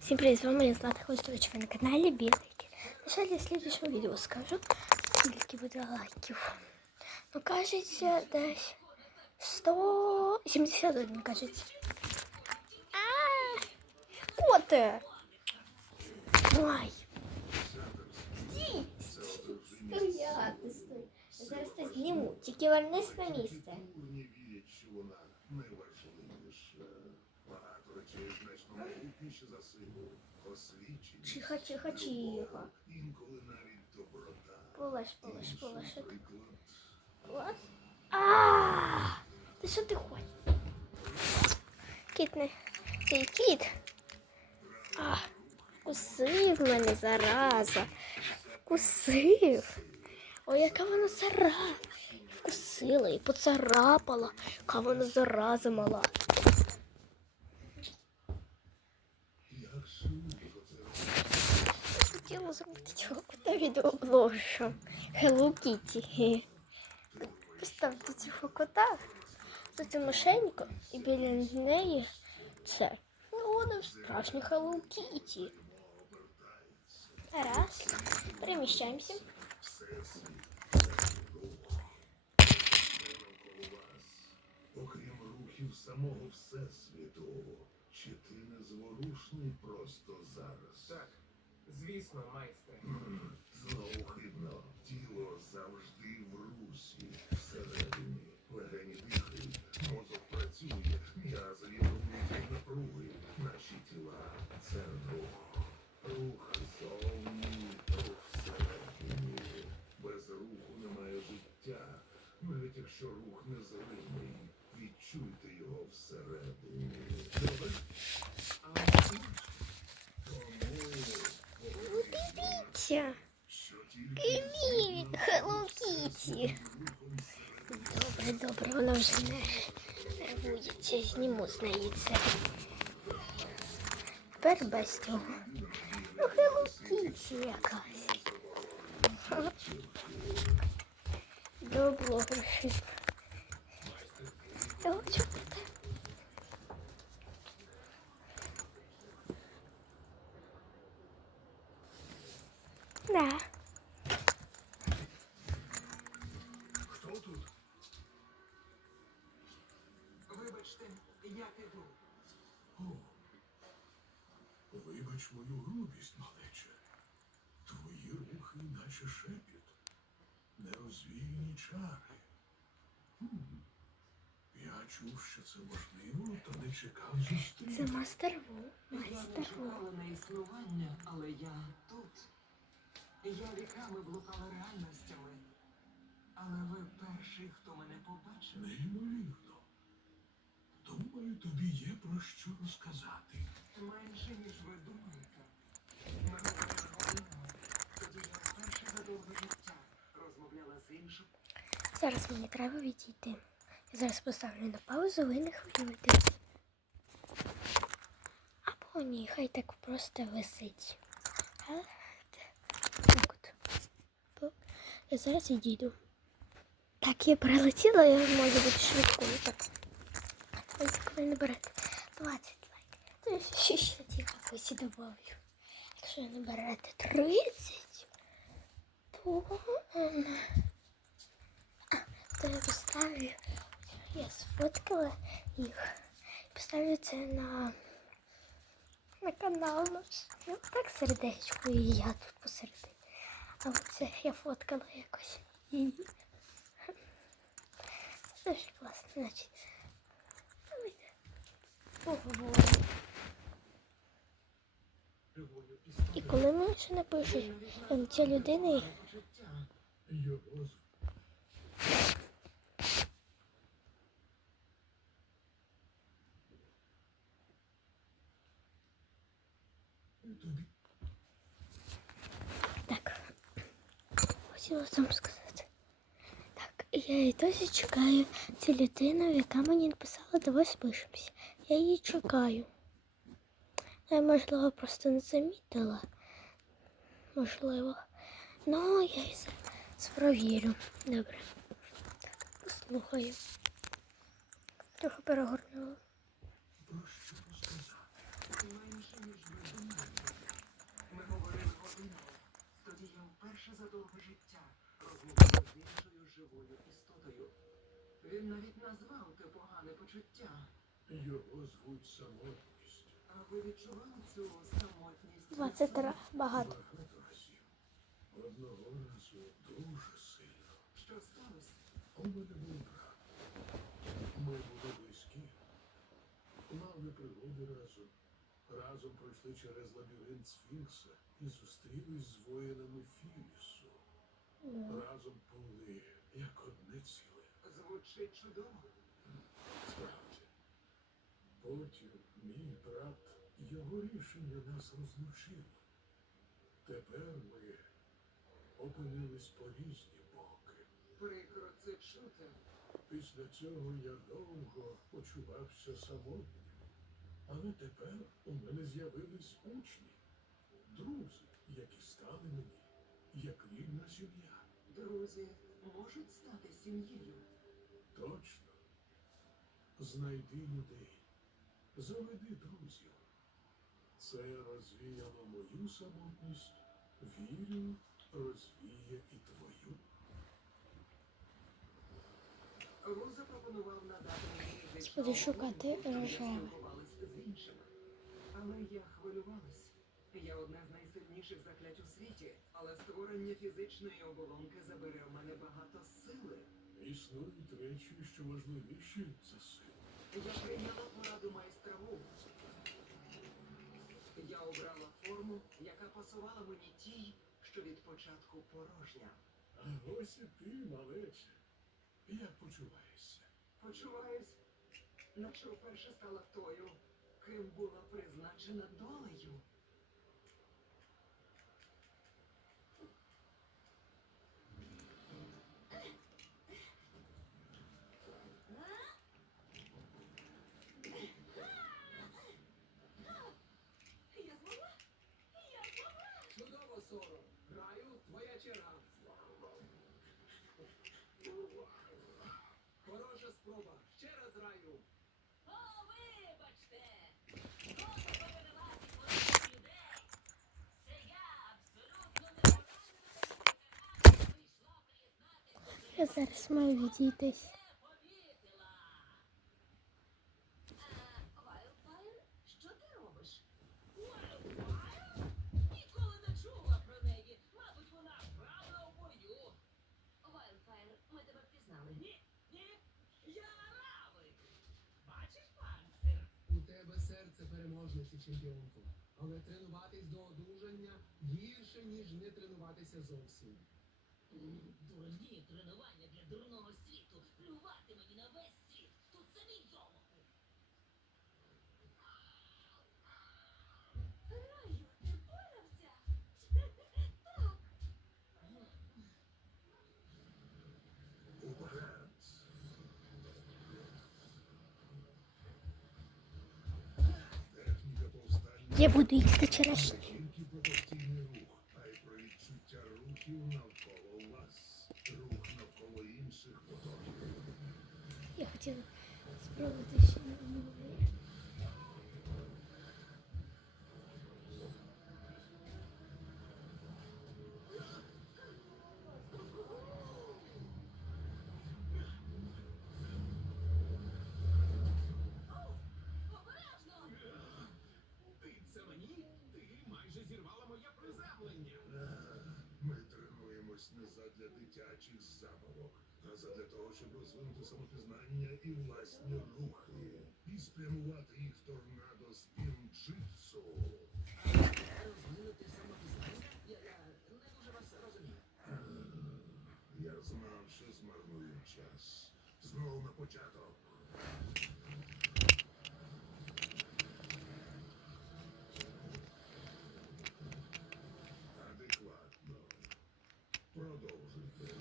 Всім привіт, з вами я Злата Хостович, ви на каналі Білики. На жаль, я в слідчому відео скажу, скільки буде лайків. Ну, кажеться, десь 171, кажеться. А, Коте! Ой! Стій! Стій! Стояти, стой! Я Зараз те зніму, тільки вернись на місце. не вірять, що вона найважливіша. Багато речей значно могутніше за силу. Освічені, Тихо, тихо, тихо. інколи навіть доброта. Полож, полож, полож. Приклад. ти що ти хочеш? Кіт не. Ти кіт. А, вкусив мене зараза. Вкусив. Ой, яка вона зараза. Вкусила і поцарапала. Яка вона зараза мала. Як швидко це робить. Хотіла зробити цього кота відеоблогером. Hello Kitty. Поставте цього кота за цю мишеньку і біля неї це. Ну, вона справжня Hello Kitty. Раз. Переміщаємося. Окрім рухів самого Всесвіту, чи ти незворушний просто зараз? Так, звісно, майстре. М, Знову хибно. Тіло завжди в русі. Всередині легені дихають, мозок працює, м'язи відновлюють напруги. Наші тіла це рух. Рух зовні, рух всередині. Без руху немає життя. Навіть якщо рух незримий, відчуйте його всередині. Добре? А Тому Тя. що тільки Привіт, Hello Kitty. Добре, добре, вона вже не нервується. Зніму з неї це. Тепер без. Ну, Hello Kitty якась. Добро. Я хочу пити. Да. хто тут? вибачте, я піду. О, вибач мою грубість, малече. Твої рухи, наче шепіт, нерозвіяні чари. Хм. Я чув, що це можливо, та не чекав Це зустріти. мастер Ву. Я не Ву. чекала на існування, але я тут. Я віками блукала реальностями. Але ви перший, хто мене побачив. Неймовірно. Думаю, тобі є про що розказати. Менше, ніж ви думаєте. Тоді я вперше за довге життя розмовляла з іншим. Зараз мені треба відійти. Я зараз поставлю на паузу, ви не хвилюйтесь. Або ні, хай так просто висить. Так от. Я зараз відійду. Так, я прилетіла, я можу бути швидкою. Так. Коли наберете 20 лайків. То ще ще якось добавлю. Якщо наберете 30, то... ем, то я поставлю. Я сфоткала їх. Поставлю це на, на канал. І так сердечко, і я тут посередині. А оце я фоткала якось. Це дуже класно. Значить, поговоримо. І коли мені ще напишуть, ця людина Так. Хотіла сам сказати. Так, я і досі чекаю цю людину, яка мені написала, давай спишемося. Я її чекаю. Я, можливо, просто не замітила. Можливо. Ну, я її спровірю. Добре. Послухаю. Трохи перегорнула. Ми говорили годину. Вперше за життя розмовляв з живою істотою. Він навіть назвав те погане почуття. Його звуть самотність. А ви відчували цю самотність? 23 багато. Багато разів. Одного разу дуже сильно. Що сталося? У мене був брат. Ми були близькі. Мали пригоди разом. Разом пройшли через лабіринт Сфінкса і зустрілись з воїнами Філісу. Разом були як одне ціле. Звучить чудово. Справді. Потім мій брат, його рішення нас розлучило. Тепер ми опинились по різні боки. Прикро це чути. Після цього я довго почувався самотнім. Але тепер у мене з'явились учні, друзі, які стали мені як рідна сім'я. Друзі можуть стати сім'єю. Точно. Знайди людей, заведи друзів. Це розвіяло мою самотність, вірю, розвіє і твою. Ру запропонував надати мені Господи, шукати рожеве. Але я хвилювалась. Я одне з найсильніших заклять у світі, але створення фізичної оболонки забере в мене багато сили. Існують речі, що важливіші за силу. Я прийняла пораду майстра Ву. Я обрала форму, яка пасувала мені тій, що від початку порожня. А ось і ти, малече. Як почуваєшся? Почуваюсь, наче вперше стала тою, ким була призначена долею. Спроба. Ще раз граю. О, вибачте! Можу передавати своїх людей. Це я абсолютно не вийшла приєднати Я зараз маю відійтись. не повісила. Вайлдфайр, що ти робиш? Вайлдфайр? Ніколи не чула про неї. Мабуть, вона вправна у бою. Вайлдфайр, ми тебе впізнали. Ні, ні, я равик. Бачиш панцир? У тебе серце переможниці, чемпіонко. Але тренуватись до одужання гірше, ніж не тренуватися зовсім. Дурні тренування для дурного світу. Плювати мені на весь світ. Тут це мій домок. Раю, ти впорався? Так. Уперед. Техніка повстання Я буду їсти не черешню. тільки про постійний рух, а й про відчуття рухів навколо вас, рух навколо інших черешні. Я хотіла спробувати ще новий. Обережно! Ти це мені? Ти майже зірвала моє приземлення. Ми тренуємось не задля дитячих забавок, а задля того, щоб розвинути самопізнання і власні рухи, і спрямувати їх в торнадо з інджитсу. Розвинути самопізнання? Я, я не дуже вас розумію. Я знав, що змарную час. Знову на початок. Адекватно. Продовжуйте.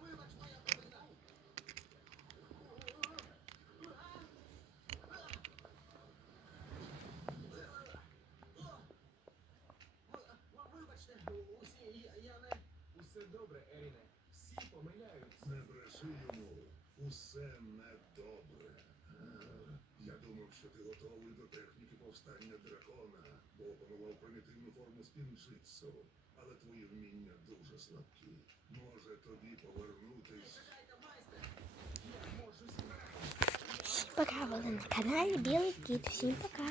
Вибач, моя провина. Вибачте, усі, я, я не... Усе добре, Еріне. Всі помиляються. Не бреши йому. Усе недобре. Е, Я думав, що ти готовий до техніки повстання дракона, бо опанував примітивну форму спінчитсу. але твої вміння дуже слабкі. Може тобі повернутись. Всім пока, ви на каналі Білий Кіт. Всім пока.